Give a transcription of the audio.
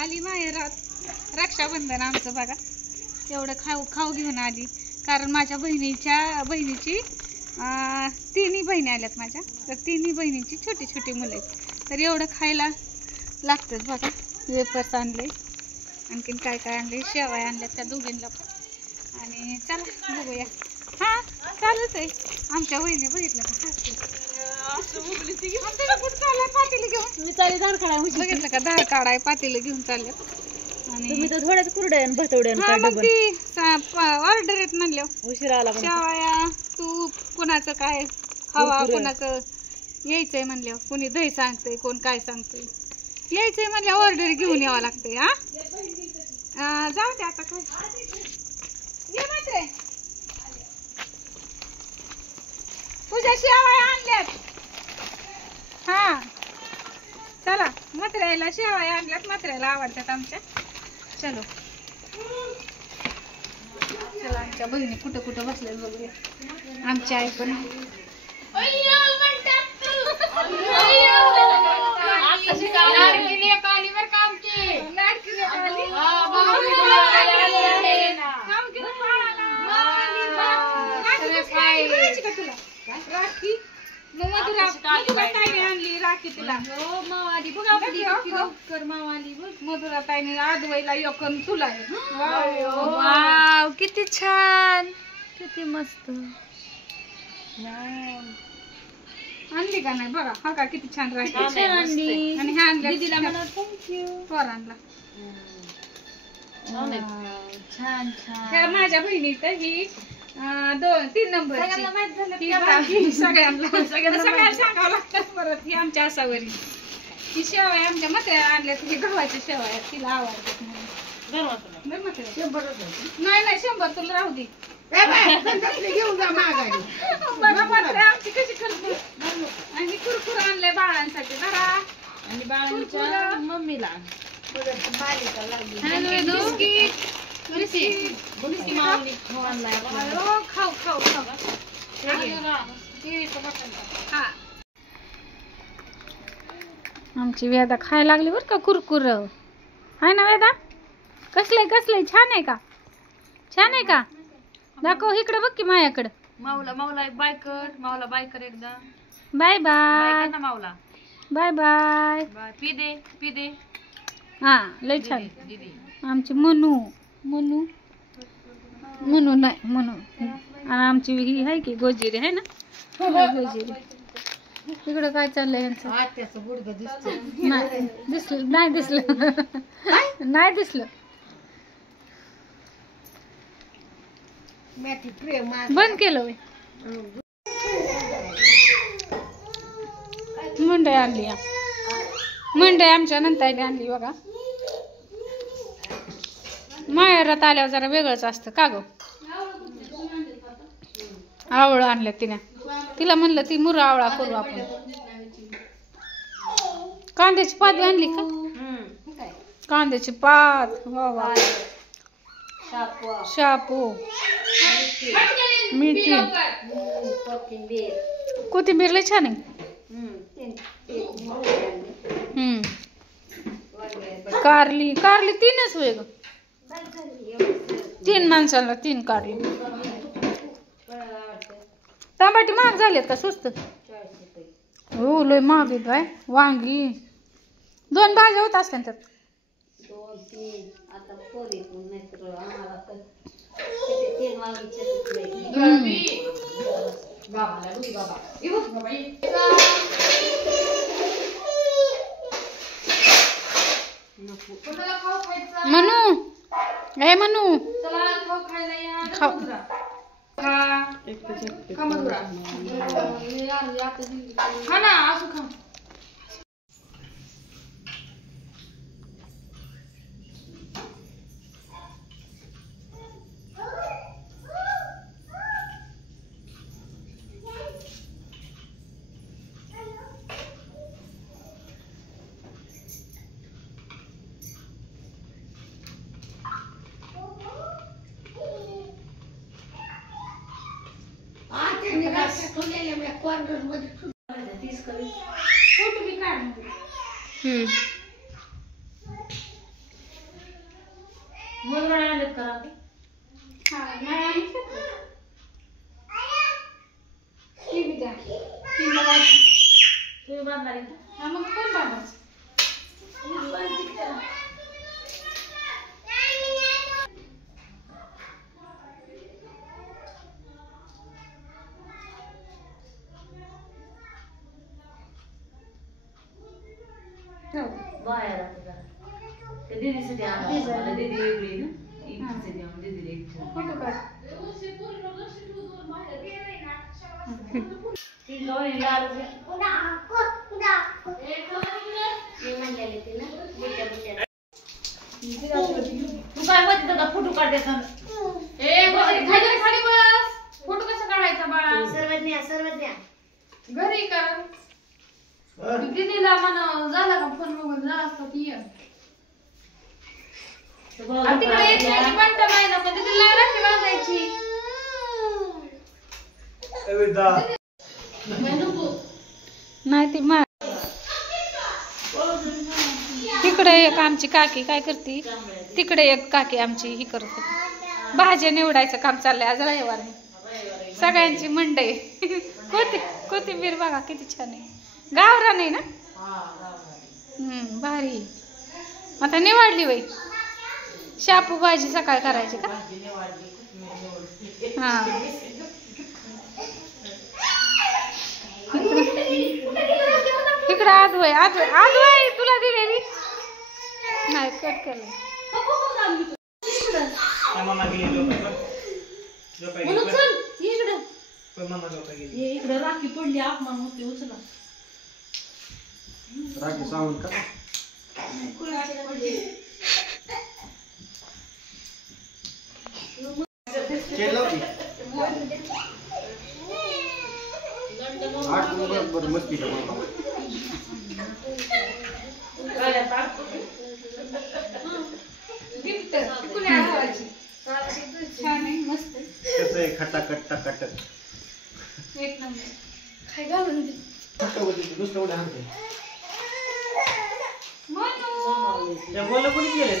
आली माहेरात रक्षाबंधन आमचं बघा. एवढं खाऊ घेऊन आली, कारण माझ्या बहिणीची तिन्ही बहिणी आल्यात माझ्या, तर तिन्ही बहिणींची छोटी छोटी मुलं आहेत, तर एवढं खायला लागतंच बघा. वेपर्स आणले, आणखीन काय काय आणले, शेवाय आणल्यात त्या दोघींना पण. आणि चला बघूया. हा चालूच आहे आमच्या बहिणी. बघितलं का पातेलं घेऊन मी चालले धार काढाय. बघितलं का धार काढाय पातेलं घेऊन चालले. आणि तुम्ही तर थोड्याच कुरड्या भतवड्या ऑर्डर येत म्हणल्या उशिरा आला. शेवाया तूप कुणाचं काय हवा, कुणाचं यायचंय म्हणल्या, कोणी दही सांगतंय, कोण काय सांगतंय. यायचंय म्हणल्या ऑर्डर घेऊन यावं लागतंय. हा जाऊ दे आता काय. ये मात्र तुझ्या शेवाया आणल्यात. हा चला मथऱ्याला शेवाया आणल्यात, मथऱ्याला आवडतात आमच्या. चलो चला आमच्या बहिणी कुठं कुठं बसल्या बघूया. आमची आई पण राखी आणली. राखी तुला मावाली बघ, मधुरा ताईने आजवायला यकन तुला. वाव किती छान, किती मस्त आणली का नाही बघा. हा का किती छान राखी आणली. आणि ह्या आणल्या दीदीला म्हणा थँक्यू. पोरांना छान छान. माझ्या बहिणीत ही 2-3 नंबर सगळ्यांना सांगावं लागतं परत. ही आमच्या आसावरी ही शेवाय आमच्या मथ्या आणल्या, ही गव्हाच्या शेवाय तिला आवडतात म्हणून. नाही नाही 100 तुला राहू दे. घेऊन जा माघारी. बघा मथ्या आमची कशी करते. आणि कुरकुर आणले बाळांसाठी जरा, आणि बाळांच्या मम्मीला खाऊ खाऊ खाऊ. आमची वेदा खायला लागली बरं का कुरकुर. आहे ना वेदा? कसलंय कसलंय? छान आहे का? छान आहे का? दाखव इकडे बघ की माझ्याकडं. माऊला माऊला बायकर, माऊला बायकर एकदा. बाय बाय ना माऊला. Bye bye. पी दे पी दे. हा लय छान. आमची मनू मनू म्हणू नाही म्हणू. आणि आमची ही आहे की गोजिरी आहे ना, गोजिरी. इकडं काय चाललंय यांचं? नाही दिसलं, नाही दिसलं, नाही दिसलं. बंद केलं. मंडई आणली, मंडई आमच्या नंतर आणली बघा. माहेरात आल्यावर जरा वेगळंच असतं का ग. आवळं आणल्या तिने, तिला म्हणलं ती मुरा आवळा करू आपण. कांद्याची पात आणली का? कांद्याची पात, वा वा. शापू, मेथी, कोथिंबीर लय छान आहे. कारली, कारली 3च होय ग. 3 माणसाला 3 कारली. टमाटे महाग झालेत का स्वस्त? हो लय महाग आहेत बाय. वांगी 2 भाज्या होत असतात त्यात. 2-3 आता पोरी पण नाही तर आम्हाला तर 3 वांगी बाबाला दुई बाबा येऊ बाबा ये. मनू ए मनू चला खाऊ खायला या. खाऊ हा ना असं खा. मोजराळे आलेत का रात्री? हा नाही आलीच का? टीव्ही द्या. टीव्ही बघायची. तुम्ही बांधणार आहे का? हा मग कोण बांधायचं? बाहेर दीदीसाठी आणा. दीदी वेगळी ना. फोटो काढ. तू काय म्हणते का फोटो काढायचा? खाली बस. फोटो कसा काढायचा बाळा? सर्वज्ञ घरी का? दीदीला म्हणा झाला का फोन बघून जा असता ती तिकडे यायची म्हणता नाही ना पण तिकडे राखी बांधायची. नाही ती मा तिकडे एक आमची काकी काय करते तिकडे एक काकी आमची ही करते भाज्या निवडायचं काम चाललंय आज रविवारी. सगळ्यांची मंडई. कोथिंबीर बघा किती छान आहे. गावरान आहे ना. भारी. आता निवडली बाई. शापू भाजी सकाळ करायची का? हा इकडं आजवाय आजवाय तुला दिलेली नाही कट केलं. इकडं राखी पडली अपमान होते उचला. राखी सांगून का मस्ती गिफ्ट छान आहे मस्त कसं आहे खटाखट टकाटक एक नंबर. काय घालून नुसतं उड्या हाणते. बोललं कोणी गेले?